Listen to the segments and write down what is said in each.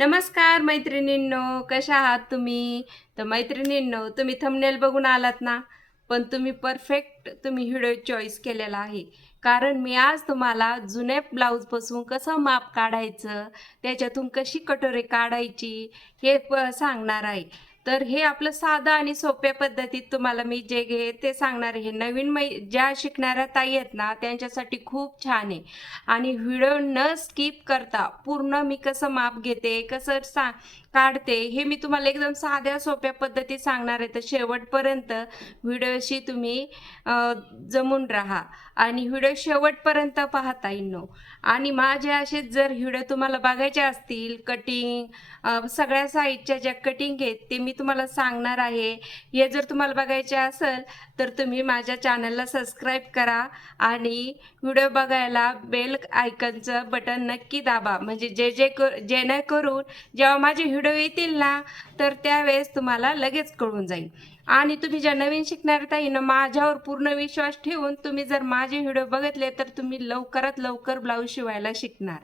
नमस्कार मैत्रिणींनो, कशा आहात तुम्ही? तर मैत्रिणींनो, तुम्ही थंबनेल बघून आलात ना, पण तुम्ही परफेक्ट व्हिडिओ चॉईस केलेला आहे. कारण मी आज तुम्हाला जुन्या ब्लाऊजपासून कसं माप काढायचं, त्याच्यातून कशी कटोरी काढायची हे सांगणार आहे. तर हे आपलं साधं आणि सोप्या पद्धतीत तुम्हाला मी ते सांगणार आहे. नवीन ज्या शिकणाऱ्या ताई आहेत ना, त्यांच्यासाठी खूप छान आहे. आणि व्हिडिओ न स्किप करता पूर्ण मी कसं माप घेते, कसं काढते, हे मी तुम्हाला एकदम साध्या सोप्या पद्धतीत सांगणार आहे. तर शेवटपर्यंत व्हिडिओशी तुम्ही जमून राहा आणि व्हिडिओ शेवटपर्यंत पाहता येईनो. आणि माझे असे जर व्हिडिओ तुम्हाला बघायचे असतील, सगळ्या साईडच्या ज्या कटिंग आहेत ते मी तुम्हाला सांगणार आहे. हे जर तुम्हाला बघायचे असेल तर तुम्ही माझ्या चॅनलला सबस्क्राईब करा आणि व्हिडिओ बघायला बेल आयकनचं बटन नक्की दाबा. म्हणजे जेणेकरून जेव्हा माझे व्हिडिओ येतील ना, तर त्यावेळेस तुम्हाला लगेच कळून जाईल. आणि तुम्ही ज्या नवीन शिकणार ताईंनो, माझ्यावर पूर्ण विश्वास ठेवून तुम्ही जर माझे व्हिडिओ बघितले तर तुम्ही लवकरात लवकर ब्लाऊज शिवायला शिकणार.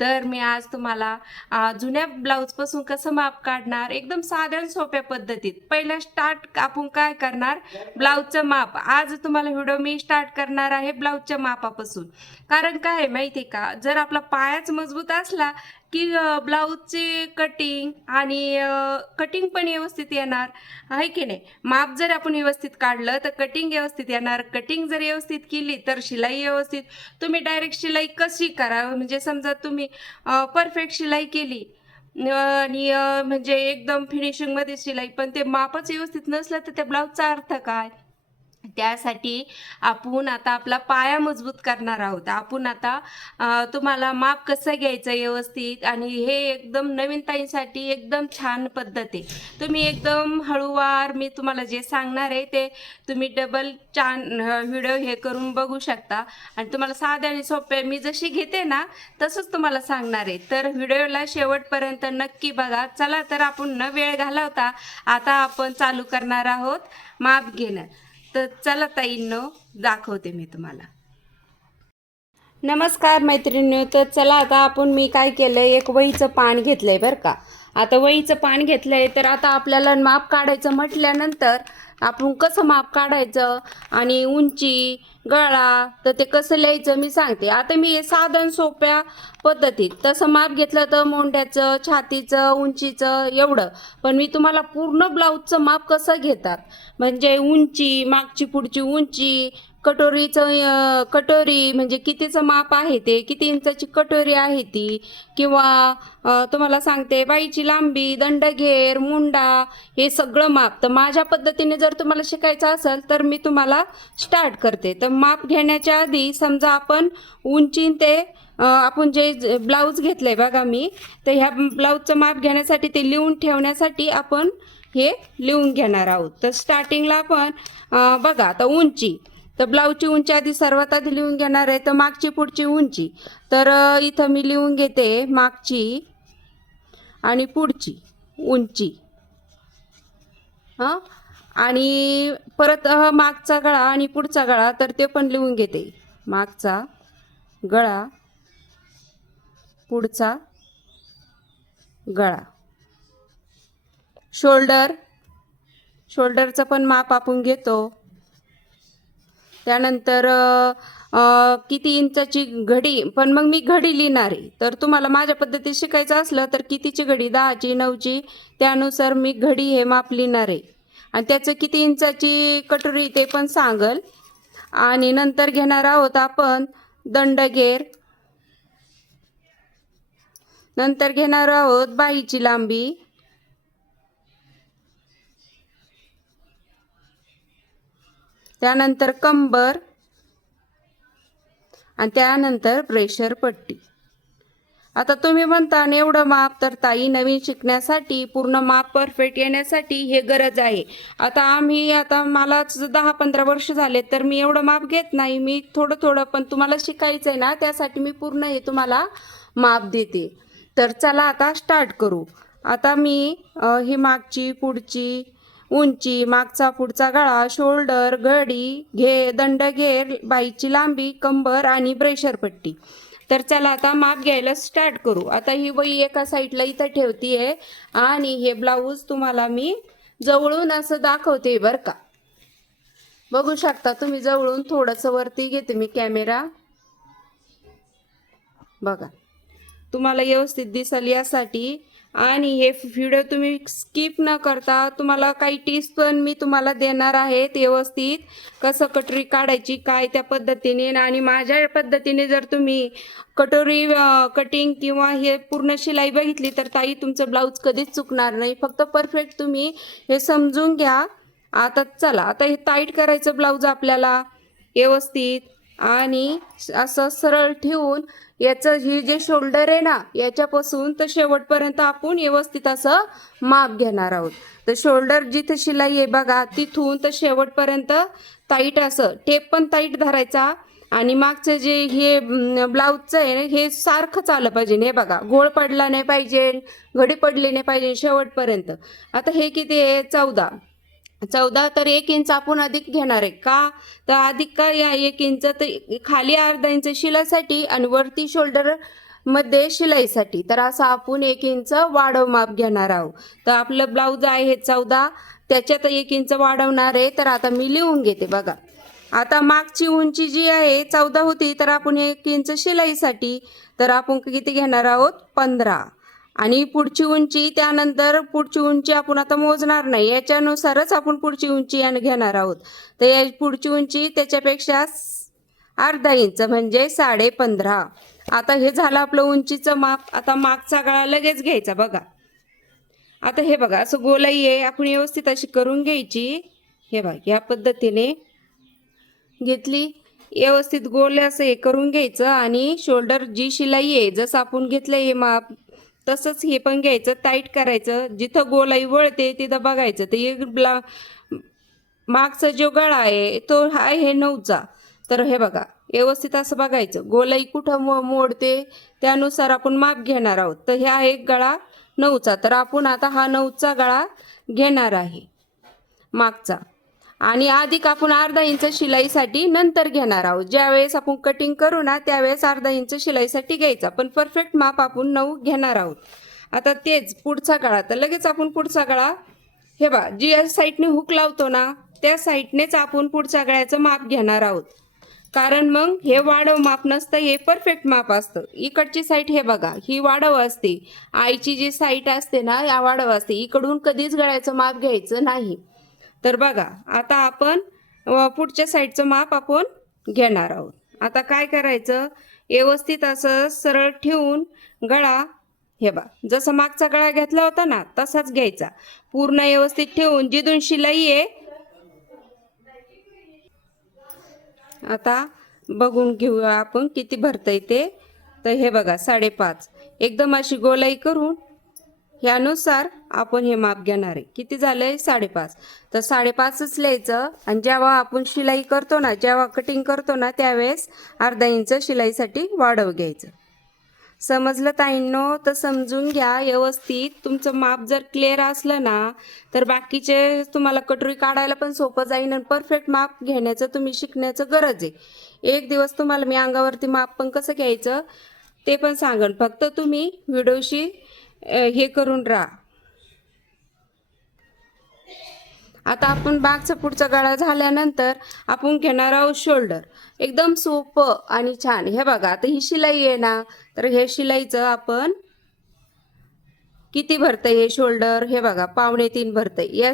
तर मी आज तुम्हाला जुन्या ब्लाऊजपासून कसं माप काढणार एकदम साध्या सोप्या पद्धतीत. पहिलं स्टार्ट आपण काय करणार, ब्लाऊजचं माप. आज तुम्हाला व्हिडिओ मी स्टार्ट करणार आहे ब्लाऊजच्या मापापासून. कारण काय आहे माहिती आहे का, जर आपला पायाच मजबूत असला की ब्लाऊजची कटिंग आणि कटिंग पण व्यवस्थित येणार आहे की नाही. माप जर आपण व्यवस्थित काढलं तर कटिंग व्यवस्थित येणार. कटिंग जर व्यवस्थित केली तर शिलाई व्यवस्थित. तुम्ही डायरेक्ट शिलाई कशी करा, म्हणजे समजा तुम्ही परफेक्ट शिलाई केली आणि म्हणजे एकदम फिनिशिंगमध्ये शिलाई, पण ते मापच व्यवस्थित नसलं तर त्या ब्लाऊजचा अर्थ काय. त्यासाठी आपण आता आपला पाया मजबूत करणार आहोत. आपण आता तुम्हाला माप कसं घ्यायचं व्यवस्थित, आणि हे एकदम नवीन ताईंसाठी एकदम छान पद्धत आहे. तुम्ही एकदम हळूवार मी तुम्हाला जे सांगणार आहे ते तुम्ही डबल व्हिडिओ हे करून बघू शकता. आणि तुम्हाला साध्या आणि सोप्या मी जशी घेते ना तसंच तुम्हाला सांगणार आहे. तर व्हिडिओला शेवटपर्यंत नक्की बघा. चला तर आपण न वेळ घालवता आता आपण चालू करणार आहोत माप घेणं. तर चला ताईंनो, दाखवते मी तुम्हाला. नमस्कार मैत्रिणींनो, तर चला आता आपण मी काय केलंय, एक वहीचं पान घेतलंय बरं का. आता वहीचं पान घेतलंय तर आता आपल्याला माप काढायचं म्हटल्यानंतर आपण कसं माप काढायचं आणि उंची गळा तर ते कसं लिहायचं मी सांगते. आता मी हे साधन सोप्या पद्धतीत तसं माप घेतलं तर मोंढ्याचं, छातीचं, उंचीचं एवढं. पण मी तुम्हाला पूर्ण ब्लाऊजचं माप कसं घेतात, म्हणजे उंची, मागची पुढची उंची, कटोरी म्हणजे कितीचं माप आहे, ते किती इंचाची कटोरी आहे ती, किंवा तुम्हाला सांगते बाईची लांबी, दंडघेर, मुंडा, हे सगळं माप. तर माझ्या पद्धतीने जर तुम्हाला शिकायचं असेल तर मी तुम्हाला स्टार्ट करते. तर माप घेण्याच्या आधी समजा आपण उंची ते आपण जे ब्लाऊज घेतलंय बघा मी, तर ह्या ब्लाऊजचं माप घेण्यासाठी ते लिहून ठेवण्यासाठी आपण हे लिहून घेणार आहोत. तर स्टार्टिंगला आपण बघा आता उंची, तर ब्लाऊजची उंची आधी सर्वात आधी लिहून घेणार आहे. तर मागची पुढची उंची, तर इथं मी लिहून घेते मागची आणि पुढची उंची. हां, आणि परत मागचा गळा आणि पुढचा गळा, तर ते पण लिहून घेते. मागचा गळा, पुढचा गळा. शोल्डरचं पण माप आपण घेतो. त्यानंतर किती इंचाची घडी, पण मग मी घडी लिहिणार आहे. तर तुम्हाला माझ्या पद्धतीत शिकायचं असलं तर कितीची घडी, 10ची, 9ची, त्यानुसार मी घडी हे माप लिहिणार आहे. आणि त्याचं किती इंचाची कटोरी ते पण सांगल. आणि नंतर घेणार आहोत आपण दंडघेर. नंतर घेणार आहोत बाहीची लांबी. त्यानंतर कंबर आणि त्यानंतर प्रेशर पट्टी. आता तुम्ही म्हणता एवढं माप, तर ताई नवीन शिकण्यासाठी पूर्ण माप परफेक्ट येण्यासाठी हे गरज आहे. आता मलाच 10-15 वर्ष झाले तर मी एवढं माप घेत नाही. मी थोडं थोडं, पण तुम्हाला शिकायचं आहे ना, त्यासाठी मी पूर्ण हे तुम्हाला माप देते. तर चला आता स्टार्ट करू. आता मी ही मागची पुढची उंची, मागचा पुढचा गळा, शोल्डर, घडी, दंडघेर, बाईची लांबी, कंबर आणि प्रेशर पट्टी. तर चला आता माप घ्यायला स्टार्ट करू. आता ही बाई एका साईडला इथं ठेवतीये आणि हे ब्लाऊज तुम्हाला मी जवळून असं दाखवते बरं का. बघू शकता तुम्ही जवळून, थोडंसं वरती घेते मी कॅमेरा, बघा तुम्हाला व्यवस्थित दिसेल यासाठी. आणि हे व्हिडिओ तुम्ही स्किप न करता, तुम्हाला काही टिप्स पण मी तुम्हाला देणार आहे व्यवस्थित कसं कटोरी काढायची काय त्या पद्धतीने. आणि माझ्या पद्धतीने जर तुम्ही कटोरी कटिंग किंवा हे पूर्ण शिलाई बघितली तर ताई तुमचं ब्लाऊज कधीच चुकणार नाही. फक्त परफेक्ट तुम्ही हे समजून घ्या. आता चला, आता हे टाईट करायचं ब्लाऊज आपल्याला व्यवस्थित आणि असं सरळ ठेवून याचं ही जे शोल्डर आहे ना याच्यापासून तर शेवटपर्यंत आपण व्यवस्थित असं माप घेणार आहोत. तर शोल्डर जिथे शिलाई आहे बघा तिथून तर शेवटपर्यंत टाईट असं टेप पण टाईट धरायचा. आणि मागचं जे हे ब्लाऊजचं आहे हे सारखंच आलं पाहिजे. हे बघा घोळ पडला नाही पाहिजे, घडी पडली नाही पाहिजे शेवटपर्यंत. आता हे किती आहे 14 तर 1 इंच आपण अधिक घेणार आहे का, तर अधिक का या 1 इंच तर खाली अर्धा इंच शिलाईसाठी आणि वरती शोल्डर मध्ये शिलाईसाठी. तर असं आपण 1 इंच वाढव माप घेणार आहोत. तर आपलं ब्लाऊज आहे 14, त्याच्यात 1 इंच वाढवणार आहे. तर आता मी लिहून घेते बघा. आता मागची उंची जी आहे 14 होती तर आपण 1 इंच शिलाईसाठी तर आपण किती घेणार आहोत 15. आणि पुढची उंची त्यानंतर पुढची उंची आपण आता मोजणार नाही, याच्यानुसारच आपण पुढची उंची घेणार आहोत. तर या पुढची उंची त्याच्यापेक्षा अर्धा इंच म्हणजे 15.5. आता हे झालं आपलं उंचीचं माप. आता मागचा गळा लगेच घ्यायचा बघा. आता हे बघा असं गोलाई आहे, आपण व्यवस्थित अशी करून घ्यायची. हे बघा या पद्धतीने घेतली, व्यवस्थित गोल असं हे करून घ्यायचं. आणि शोल्डर जी शिलाई आहे जसं आपण घेतलं हे माप तसंच हे पण घ्यायचं, टाईट करायचं. जिथं गोलाई वळते तिथं बघायचं. तर एक मागचा जो गळा आहे तो आहे 9चा. तर हे बघा व्यवस्थित असं बघायचं गोलाई कुठं मोडते त्यानुसार आपण माप घेणार आहोत. तर ह्या एक गळा 9चा, तर आपण आता हा 9चा गळा घेणार आहे मागचा. आणि अधिक आपण अर्धा इंच शिलाईसाठी नंतर घेणार आहोत. ज्यावेळेस आपण कटिंग करू ना त्यावेळेस अर्धा इंच शिलाईसाठी घ्यायचा, पण परफेक्ट माप आपण 9 घेणार आहोत. आता तेच पुढचा गळा, तर लगेच आपण पुढचा गळा हे बघा जी साईडने हुक लावतो ना त्या साईडनेच आपण पुढच्या गळ्याचं माप घेणार आहोत. कारण मग हे वाढव माप नसतं, हे परफेक्ट माप असतं. इकडची साईड हे बघा ही वाढव असते, आईची जी साईड असते ना या वाढव असते. इकडून कधीच गळ्याचं माप घ्यायचं नाही. तर बघा आता आपण पुढच्या साईडचं माप आपण घेणार आहोत. आता काय करायचं, व्यवस्थित असं सरळ ठेवून गळा हे बा जसं मागचा गळा घेतला होता ना तसाच घ्यायचा, पूर्ण व्यवस्थित ठेवून जिथून शिलाई आहे. आता बघून घेऊया आपण किती भरतंय ते. तर हे बघा 5.5 एकदम अशी गोलाई करून ह्यानुसार आपण हे माप घेणार आहे. किती झालंय 5.5. तर 5.5च लिहायचं. आणि जेव्हा आपण शिलाई करतो ना जेव्हा कटिंग करतो ना त्यावेळेस अर्धा इंच शिलाईसाठी वाढव घ्यायचं. समजलं ताईंनो? तर समजून घ्या व्यवस्थित. तुमचं माप जर क्लिअर असलं ना तर बाकीचे तुम्हाला कटोरी काढायला पण सोपं जाईल आणि परफेक्ट माप घेण्याचं तुम्ही शिकण्याचं गरज आहे. एक दिवस तुम्हाला मी अंगावरती माप पण कसं घ्यायचं ते पण सांगन, फक्त तुम्ही व्हिडिओशी हे करून राहा. आता आपण बागचा पुढचा गळा झाल्यानंतर आपण घेणार आहोत शोल्डर. एकदम सोपं आणि छान. हे बघा आता ही शिलाई आहे ना तर हे शिलाईचं आपण किती भरतंय हे शोल्डर हे बघा 3.25 भरतंय. या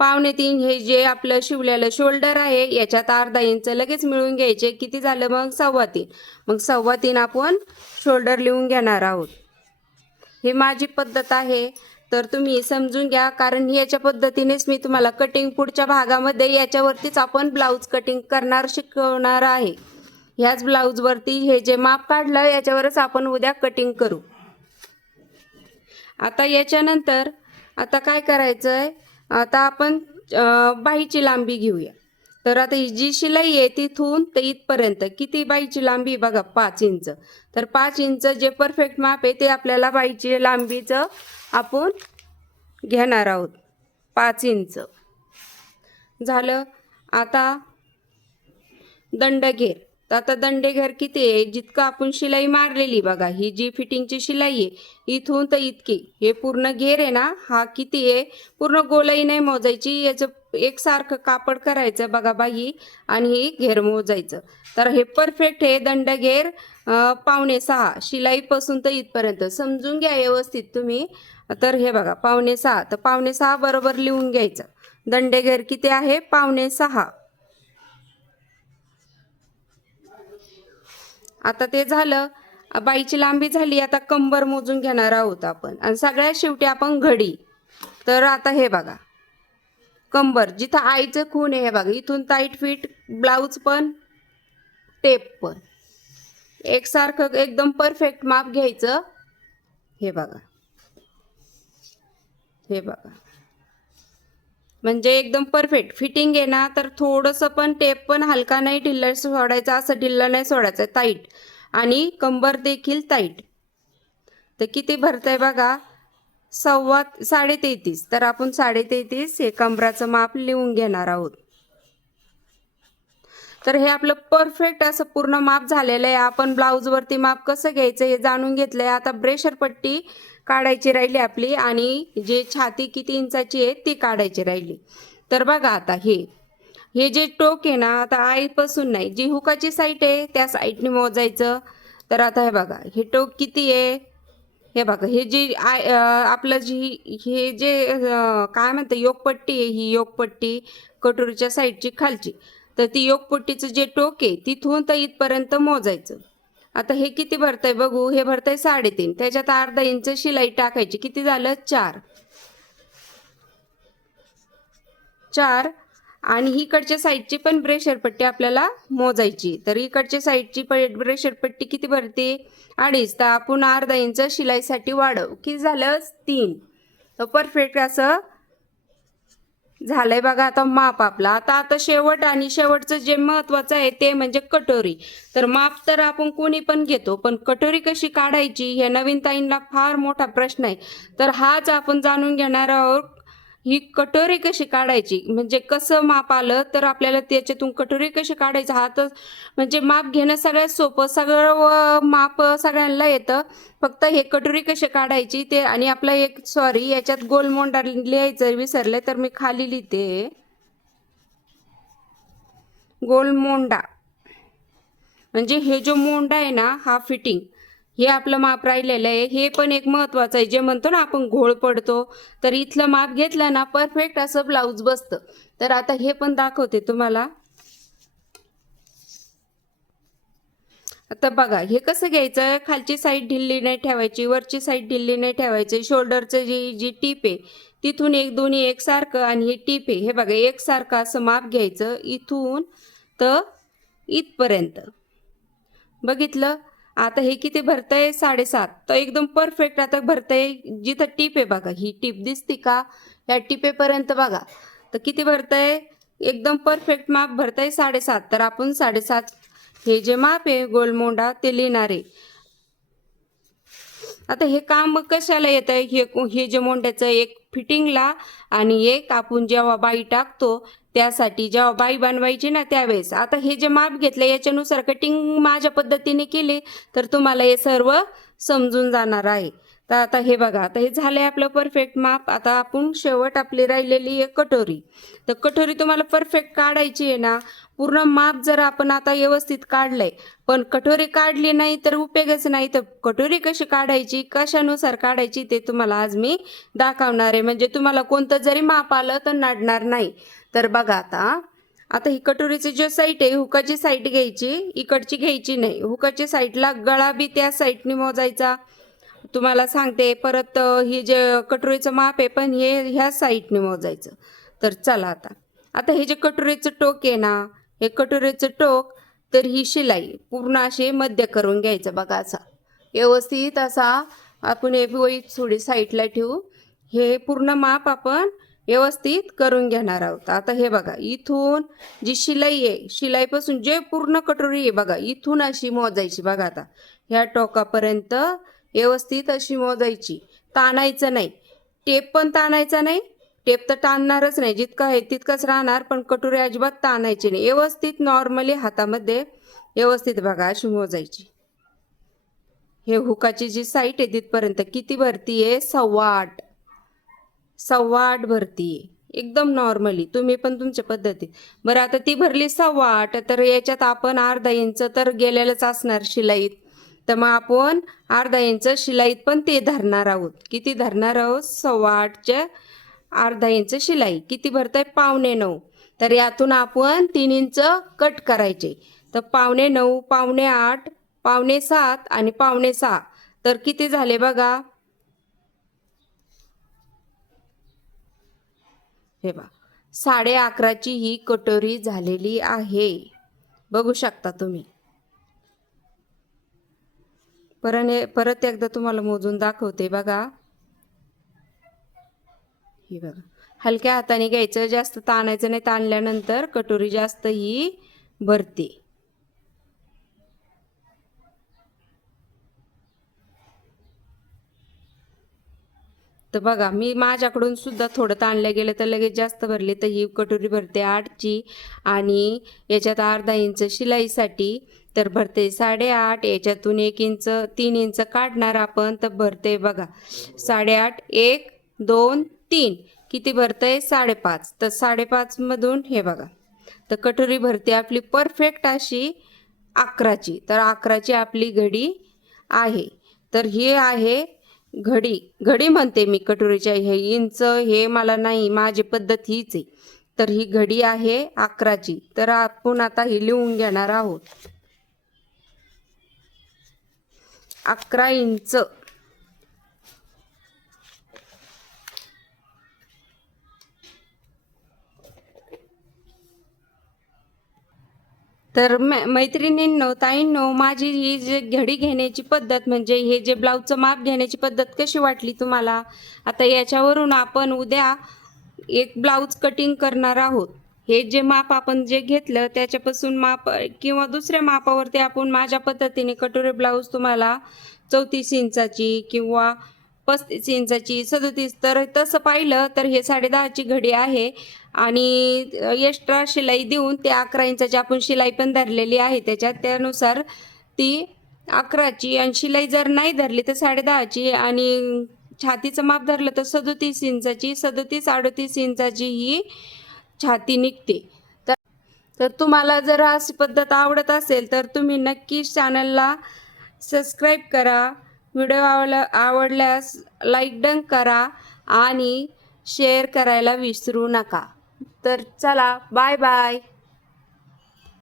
3.25 हे जे आपलं शिवलेलं शोल्डर आहे याच्यात अर्धा इंच लगेच मिळून घ्यायचे. किती झालं मग 3.25. मग 3.25 आपण शोल्डर लिहून घेणार आहोत. ही माझी पद्धत आहे तर तुम्ही समजून घ्या, कारण याच्या पद्धतीनेच मी तुम्हाला कटिंग पुढच्या भागामध्ये याच्यावरतीच आपण ब्लाऊज कटिंग शिकवणार आहे. ह्याच ब्लाऊजवरती हे जे माप काढलं याच्यावरच आपण उद्या कटिंग करू. आता याच्यानंतर आता काय करायचं आहे, आता आपण बाहीची लांबी घेऊया. तर आता ही जी शिलाई आहे तिथून ते इथपर्यंत किती बाहीची लांबी बघा 5 इंच. तर 5 इंच जे परफेक्ट माप आहे ते आपल्याला बाहीची लांबीचं आपण घेणार आहोत 5 इंच झालं. आता दंडघेर तर आता दंडेघर किती आहे, जितकं आपण शिलाई मारलेली बघा, ही जी फिटिंगची शिलाई आहे इथून तर इतकी, हे पूर्ण घेर आहे ना, हा किती आहे, पूर्ण गोलाई नाही मोजायची, याचं एकसारखं कापड करायचं बघा बाई, आणि ही घेर मोजायचं. तर हे परफेक्ट आहे दंडघेर 5.5 शिलाईपासून तर इथपर्यंत समजून घ्या व्यवस्थित तुम्ही. तर हे बघा 5.5, तर 5.5 बरोबर लिहून घ्यायचं. दंडेघेर किती आहे, 5.5. आता ते झालं, बाईची लांबी झाली. आता कंबर मोजून घेणार आहोत आपण, आणि सगळ्यात शेवटी आपण घडी. तर आता हे बघा, कंबर जिथं आईचं खून आहे हे बघा, इथून टाईट फिट, ब्लाऊज पण टेप पण एकसारखं एकदम परफेक्ट माप घ्यायचं. हे बघा, हे बघा, म्हणजे एकदम परफेक्ट फिटिंग आहे ना. तर थोडंसं पण टेप पण हलका नाही ढिल्ला सोडायचा, असं ढिल्ला नाही सोडायचं, टाईट, आणि कंबर देखील टाईट. तर किती भरतंय बघा, 33.5. तर आपण 33.5 हे कंबराचं माप लिहून घेणार आहोत. तर हे आपलं परफेक्ट असं पूर्ण माप झालेलं आहे. आपण ब्लाऊजवरती माप कसं घ्यायचं हे जाणून घेतलंय. आता ब्रेशर पट्टी काढायची राहिली आपली, आणि जे छाती किती इंचाची आहे ती काढायची राहिली. तर बघा आता हे जे टोक आहे ना, आता आईपासून नाही, जी हुकाची साईड आहे त्या साईडने मोजायचं. तर आता हे बघा, हे टोक किती आहे, हे बघा, हे जे आपलं हे जे काय म्हणतं योगपट्टी आहे, ही योगपट्टी कटोरीच्या साईडची खालची. तर ती योगपट्टीचं जे टोक आहे तिथून तर इथपर्यंत मोजायचं. आता हे किती भरतंय बघू, हे भरतंय 3.5. त्याच्यात अर्धा इंच शिलाई टाकायची, किती झालं, 4. आणि इकडच्या साईडची पण ब्रेशर पट्टी आपल्याला मोजायची. तर इकडच्या साईडची ब्रेशर पट्टी किती भरते, 2.5. तर आपण अर्धा इंच शिलाईसाठी वाढव, किती झालं, 3. तर परफेक्ट असं झालंय बघा आता माप आपला. आता शेवट, आणि शेवटचं जे महत्वाचं आहे ते म्हणजे कटोरी. तर माप तर आपण कोणी पण घेतो, पण कटोरी कशी काढायची हे नवीन ताईंना फार मोठा प्रश्न आहे. तर हाच आपण जाणून घेणार आहोत, ही कटोरी कशी काढायची, म्हणजे कसं माप आलं तर आपल्याला त्याच्यातून कटोरी कशी काढायची. हा तर म्हणजे माप घेणं सगळ्यात सोपं, सगळं माप सगळ्यांना येतं, फक्त हे कटोरी कशी काढायची ते. आणि आपलं एक सॉरी, याच्यात गोलमोंडा लिहायचं विसरले, तर मी खाली लिहिते गोलमोंडा. म्हणजे हे जो मोंडा आहे ना, हा फिटिंग, हे आपलं माप राहिलेलं आहे. हे पण एक महत्वाचं आहे, जे म्हणतो ना आपण घोळ पडतो, तर इथलं माप घेतलं ना परफेक्ट असं ब्लाऊज बसतं. तर आता हे पण दाखवते तुम्हाला. आता बघा हे कसं घ्यायचं, खालची साईड ढिल्ली नाही ठेवायची, वरची साईड ढिल्ली नाही ठेवायची. शोल्डरचं जी टीप आहे तिथून दोन्ही एकसारखं, आणि हे टीप आहे हे बघा एकसारखं असं माप घ्यायचं, इथून तर इथपर्यंत. बघितलं. आता हे किती भरतंय, 7.5. तर एकदम परफेक्ट आता भरतंय. जिथं टीप आहे बघा, ही टीप दिसती का, या टिपेपर्यंत बघा, तर किती भरतंय, एकदम परफेक्ट माप भरतंय 7.5. तर आपण 7.5 हे जे माप आहे गोलमोंडा ते लिहिणार आहे. आता हे काम मग कशाला येत आहे, हे जे मोंड्याचं एक फिटिंगला, आणि एक आपण जेव्हा बाई टाकतो त्यासाठी, जेव्हा बाई बनवायची ना त्यावेळेस. आता हे जे माप घेतलं याच्यानुसार कटिंग माझ्या पद्धतीने केली तर तुम्हाला हे सर्व समजून जाणार आहे. तर आता हे बघा, आता हे झालंय आपलं परफेक्ट माप. आता आपण शेवट आपली राहिलेली आहे कटोरी. तर कटोरी तुम्हाला परफेक्ट काढायची आहे ना, पूर्ण माप जर आपण आता व्यवस्थित काढलंय, पण कटोरी काढली नाही तर उपयोगच नाही. तर कटोरी कशी काढायची, कशानुसार काढायची ते तुम्हाला आज मी दाखवणार आहे, म्हणजे तुम्हाला कोणतं जरी माप आलं तर नडणार नाही. तर बघा आता ही कटोरीची जी साईड आहे, हुकाची साईड घ्यायची, इकडची घ्यायची नाही. हुकाची साईडला गळा बी त्या साईडने मोजायचा. तुम्हाला सांगते परत, हे जे कटोरीचं माप आहे पण हे ह्या साईडने मोजायचं. तर चला आता हे जे कटोरीचं टोक आहे ना, हे कटोरीचं टोक, तर ही शिलाई पूर्ण अशी मध्य करून घ्यायचं बघा, असा व्यवस्थित असा. आपण हे वही थोडी साईडला ठेवू, हे पूर्ण माप आपण व्यवस्थित करून घेणार आहोत. आता हे बघा, इथून जी शिलाई आहे, शिलाईपासून जे पूर्ण कटोरी आहे बघा, इथून अशी मोजायची बघा. आता ह्या टोकापर्यंत व्यवस्थित अशी मोजायची, ताणायचं नाही. टेप पण ताणायचा नाही, टेप तर ताणणारच नाही, जितकं आहे तितकंच राहणार, पण कटोरी अजिबात ताणायची नाही. व्यवस्थित नॉर्मली हातामध्ये व्यवस्थित बघा अशी मोजायची. हे हुकाची जी साईट आहे तिथपर्यंत किती भरती आहे? 8.25. 8.25 भरती आहे. एकदम नॉर्मली तुम्ही पण तुमच्या पद्धतीत. बरं आता ती भरली 8.25, तर याच्यात आपण अर्धा इंच तर गेलेलंच असणार शिलाईत. तर मग आपण अर्धा इंच शिलाईत पण ते धरणार आहोत. किती धरणार आहोत? 8.25च्या अर्धा इंच शिलाई. किती भरतंय? 8.25. तर यातून आपण 3 इंच कट करायचे. तर 9.25, 8.25, 7.25 आणि 6.25. तर किती झाले बघा? हे बघा 11.5ची ही कटोरी झालेली आहे. बघू शकता तुम्ही. परत एकदा तुम्हाला मोजून दाखवते बघा. हे बघा हलक्या हाताने घ्यायचं, जास्त ताणायचं नाही. ताणल्यानंतर कटोरी जास्त ही भरते. तर बघा मी माझ्याकडून सुद्धा थोडं ताणलं गेलं तर लगेच जास्त भरले. तर ही कटोरी भरते 8ची आणि याच्यात अर्धा इंच शिलाईसाठी तर भरते 8.5. याच्यातून 1 इंच 3 इंच काढणार आपण तर भरते बघा 8.5. 1 2 3 किती भरतंय? 5.5. तर 5.5मधून हे बघा तर कटोरी भरते आपली परफेक्ट अशी 11ची. तर 11ची आपली घडी आहे. तर हे आहे घडी. घडी म्हणते मी कटोरीच्या. हे इंच हे मला नाही, माझी पद्धत हीच आहे. तर ही घडी आहे 11ची. तर आपण आता ही लिहून घेणार आहोत. 11 इंच. तर मैत्रिणींनो, ताईंनो, माझी ही जे घडी घेण्याची पद्धत म्हणजे हे जे ब्लाऊजचं माप घेण्याची पद्धत कशी वाटली तुम्हाला? आता याच्यावरून आपण उद्या एक ब्लाऊज कटिंग करणार आहोत. हे जे माप आपण जे घेतलं त्याच्यापासून माप किंवा दुसऱ्या मापावरती आपण माझ्या पद्धतीने कटोरी ब्लाऊज तुम्हाला 34 इंचाची किंवा 35 इंचाची 37. तर तसं पाहिलं तर हे 10.5ची घडी आहे आणि एक्स्ट्रा शिलाई देऊन ते 11 इंचाची आपण शिलाई पण धरलेली आहे त्याच्यात. त्यानुसार ती 11ची आणि शिलाई जर नाही धरली तर 10.5ची आणि छातीचं माप धरलं तर 37 इंचाची 37-38 इंचाची ही छाती निघते. तर तुम्हाला जर अशी पद्धत आवडत असेल तर तुम्ही नक्कीच चॅनलला सबस्क्राईब करा. व्हिडिओ आवडल्यास लाईक डन करा आणि शेअर करायला विसरू नका. तर चला बाय बाय.